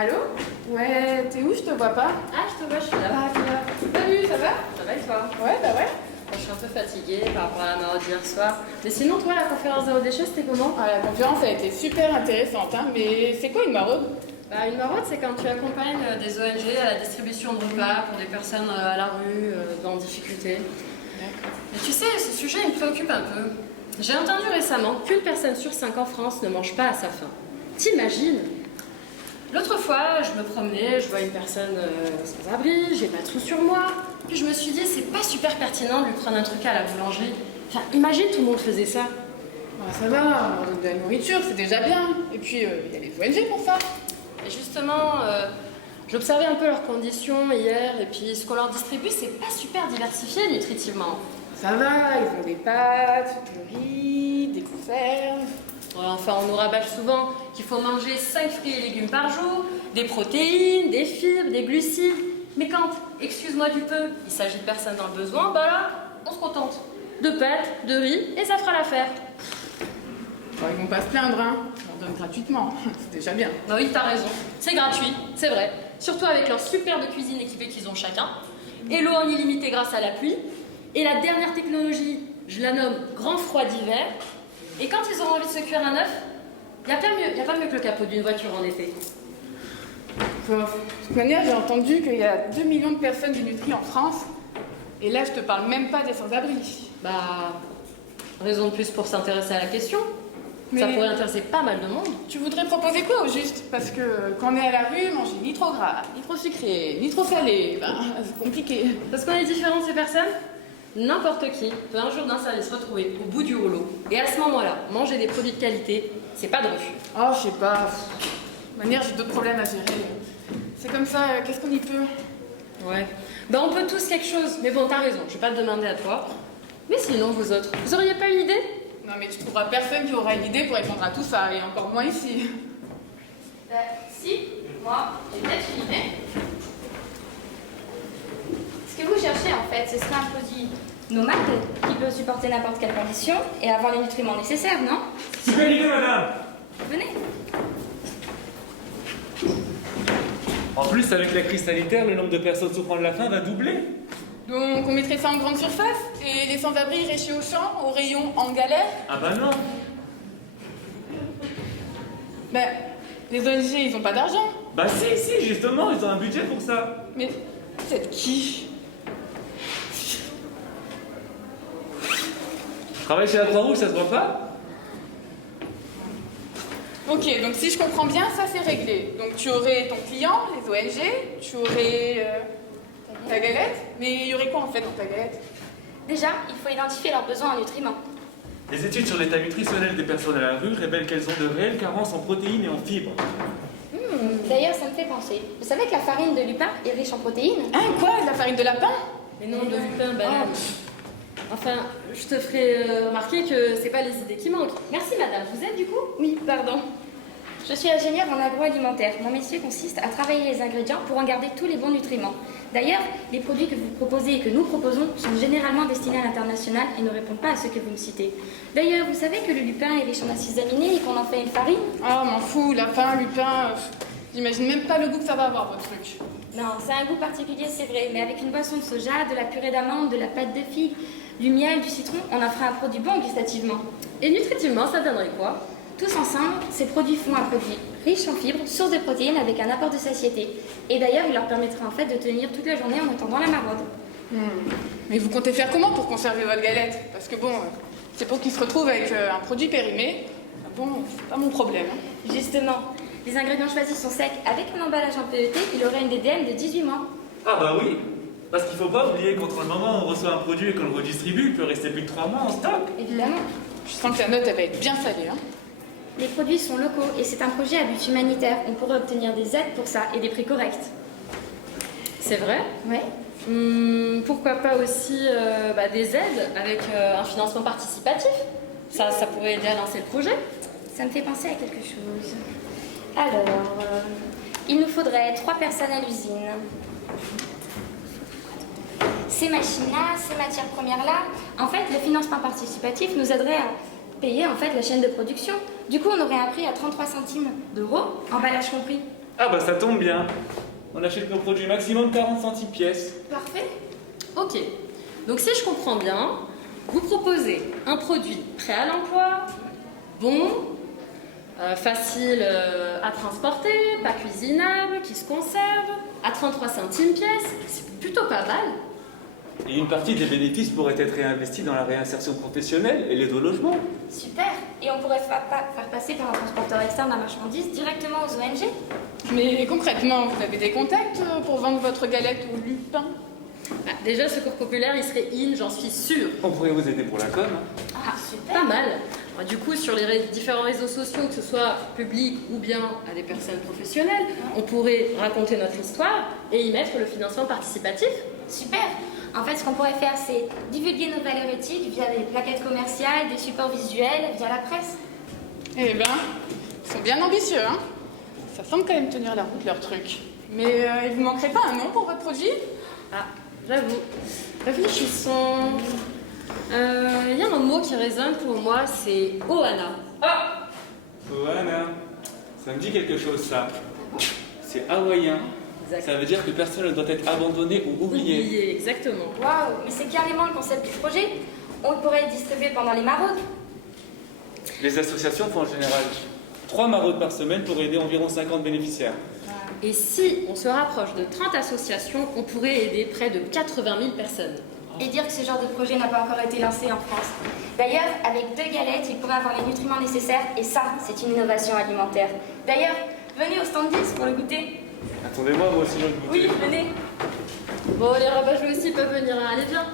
Allô? Ouais, t'es où? Je te vois pas. Ah, je te vois, je suis là. Ah, t'es là. Salut, ça va? Ça va et toi? Ouais, bah ouais. Je suis un peu fatiguée par rapport à la maraude d'hier soir. Mais sinon, toi, la conférence zéro déchet, c'était comment? Ah, la conférence a été super intéressante, hein, mais c'est quoi une maraude? Bah, une maraude, c'est quand tu accompagnes des ONG à la distribution de repas pour des personnes à la rue, dans difficulté. D'accord. Mais tu sais, ce sujet, il me préoccupe un peu. J'ai entendu récemment qu'une personne sur 5 en France ne mange pas à sa faim. T'imagines? L'autre fois, je me promenais, je vois une personne sans abri, j'ai pas de sous sur moi. Puis je me suis dit, c'est pas super pertinent de lui prendre un truc à la boulangerie. Enfin, imagine tout le monde faisait ça. Ah, ça va, on donne de la nourriture, c'est déjà bien. Et puis, il y a les ONG pour ça. Et justement, j'observais un peu leurs conditions hier, et puis ce qu'on leur distribue, c'est pas super diversifié nutritivement. Ça va, ils ont des pâtes, du riz, des conserves. Ouais, enfin, on nous rabâche souvent qu'il faut manger 5 fruits et légumes par jour, des protéines, des fibres, des glucides. Mais quand, excuse-moi du peu, il s'agit de personnes dans le besoin, bah là, on se contente. De pâtes, de riz, et ça fera l'affaire. Bon, ils vont pas se plaindre, hein. On leur donne gratuitement, c'est déjà bien. Bah oui, t'as raison. C'est gratuit, c'est vrai. Surtout avec leur superbe cuisine équipée qu'ils ont chacun. Et l'eau en illimité grâce à la pluie. Et la dernière technologie, je la nomme grand froid d'hiver. Et quand ils auront envie de se cuire un œuf, y a pas mieux que le capot d'une voiture en été. Bon, de toute manière, j'ai entendu qu'il y a 2 millions de personnes dénutries en France. Et là, je te parle même pas des sans-abri. Bah, raison de plus pour s'intéresser à la question. Mais Ça pourrait intéresser pas mal de monde. tu voudrais proposer quoi au juste? Parce que quand on est à la rue, manger ni trop gras, ni trop sucré, ni trop salé, ben, c'est compliqué. Parce qu'on est différents de ces personnes, n'importe qui peut un jour d'un service se retrouver au bout du rouleau. Et à ce moment-là, manger des produits de qualité, c'est pas de refus. Oh, je sais pas. De toute manière, j'ai d'autres problèmes à gérer. C'est comme ça, qu'est-ce qu'on y peut? Ouais. Bah on peut tous quelque chose. Mais bon, t'as raison, je vais pas te demander à toi. Mais sinon, vous autres, vous auriez pas une idée? Non, mais tu trouveras personne qui aura une idée pour répondre à tout ça, et encore moins ici. Si, moi, j'ai peut-être une idée. Ce que vous cherchez, en fait, ce serait un produit nomade qui peut supporter n'importe quelle condition et avoir les nutriments nécessaires, non? Super idée, madame! Venez. En plus, avec la crise sanitaire, le nombre de personnes souffrant de la faim va doubler. Donc, on mettrait ça en grande surface, et les sans-abri iraient chez Auchan, au rayon en galère. Ah bah non! Ben, les ONG, ils ont pas d'argent. Bah si, justement, ils ont un budget pour ça. Mais vous êtes qui? Travaille chez la Croix-Rouge, ça se voit pas? Ok, donc si je comprends bien, ça c'est réglé. Donc tu aurais ton client, les ONG, tu aurais ta galette, mais il y aurait quoi en fait dans ta galette? Déjà, il faut identifier leurs besoins en nutriments. Les études sur l'état nutritionnel des personnes à la rue révèlent qu'elles ont de réelles carences en protéines et en fibres. D'ailleurs, ça me fait penser. Vous savez que la farine de lupin est riche en protéines? Hein, quoi? De la farine de lapin? Mais non, de lupin, banane. Enfin, je te ferai remarquer que c'est pas les idées qui manquent. Merci madame, vous êtes du coup? Oui, pardon. Je suis ingénieure en agroalimentaire. Mon métier consiste à travailler les ingrédients pour en garder tous les bons nutriments. D'ailleurs, les produits que vous proposez et que nous proposons sont généralement destinés à l'international et ne répondent pas à ceux que vous me citez. D'ailleurs, vous savez que le lupin est riche en acides aminés et qu'on en fait une farine? Ah, m'en fous, lapin, lupin, j'imagine même pas le goût que ça va avoir votre truc. Non, ça a un goût particulier, c'est vrai, mais avec une boisson de soja, de la purée d'amande, de la pâte de figue, du miel, du citron, on en fera un produit bon gustativement. Et nutritivement, ça donnerait quoi? Tous ensemble, ces produits font un produit riche en fibres, source de protéines avec un apport de satiété. Et d'ailleurs, il leur permettra en fait de tenir toute la journée en attendant la maraude. Mais vous comptez faire comment pour conserver votre galette? Parce que bon, c'est pour qu'ils se retrouvent avec un produit périmé. Ah bon, c'est pas mon problème. Hein. Justement, les ingrédients choisis sont secs. Avec un emballage en PET, il aurait une DDM de 18 mois. Ah bah oui! Parce qu'il faut pas oublier qu'entre le moment où on reçoit un produit et qu'on le redistribue, il peut rester plus de 3 mois en stock. Évidemment. Je sens que la note, elle va être bien salée. Hein. Les produits sont locaux et c'est un projet à but humanitaire. On pourrait obtenir des aides pour ça et des prix corrects. C'est vrai? Ouais. Pourquoi pas aussi des aides avec un financement participatif? Ça pourrait aider à lancer le projet. Ça me fait penser à quelque chose. Alors, il nous faudrait 3 personnes à l'usine. Ces machines-là, ces matières premières-là, en fait, le financement participatif nous aiderait à payer en fait la chaîne de production. Du coup, on aurait un prix à 33 centimes d'euros, emballage compris. Ah bah ça tombe bien. On achète nos produits maximum 40 centimes pièce. Parfait. Ok. Donc si je comprends bien, vous proposez un produit prêt à l'emploi, bon, facile à transporter, pas cuisinable, qui se conserve, à 33 centimes pièce. C'est plutôt pas mal. Et une partie des bénéfices pourrait être réinvestie dans la réinsertion professionnelle et l'aide au logement. Super. Et on pourrait faire passer par un transporteur externe la marchandise directement aux ONG. Mais concrètement, vous avez des contacts pour vendre votre galette au lupin? Bah, déjà, Secours Populaire, il serait in, j'en suis sûre. On pourrait vous aider pour la com. Ah, super. Pas mal. Alors, du coup, sur les différents réseaux sociaux, que ce soit public ou bien à des personnes professionnelles, on pourrait raconter notre histoire et y mettre le financement participatif. Super. En fait, ce qu'on pourrait faire, c'est divulguer nos valeurs éthiques via des plaquettes commerciales, des supports visuels, via la presse. Eh ben, ils sont bien ambitieux, hein. Ça semble quand même tenir la route, leur truc. Mais il vous manquerait pas un nom pour votre produit? Ah, j'avoue. Réfléchissons. Il y a un mot qui résonne pour moi, c'est Ohana. Ah Ohana. Ça me dit quelque chose ça. C'est hawaïen. Exact. Ça veut dire que personne ne doit être abandonné ou oublié. Exactement. Waouh, mais c'est carrément le concept du projet. On pourrait le distribuer pendant les maraudes. Les associations font en général 3 maraudes par semaine pour aider environ 50 bénéficiaires. Et si on se rapproche de 30 associations, on pourrait aider près de 80 000 personnes. Et dire que ce genre de projet n'a pas encore été lancé en France. D'ailleurs, avec 2 galettes, ils pourraient avoir les nutriments nécessaires, et ça, c'est une innovation alimentaire. D'ailleurs, venez au stand 10 pour le goûter. Attendez-moi, moi aussi je veux le goûter. Oui, venez. Bon, les rabat-joues aussi peuvent venir, hein. Allez, viens.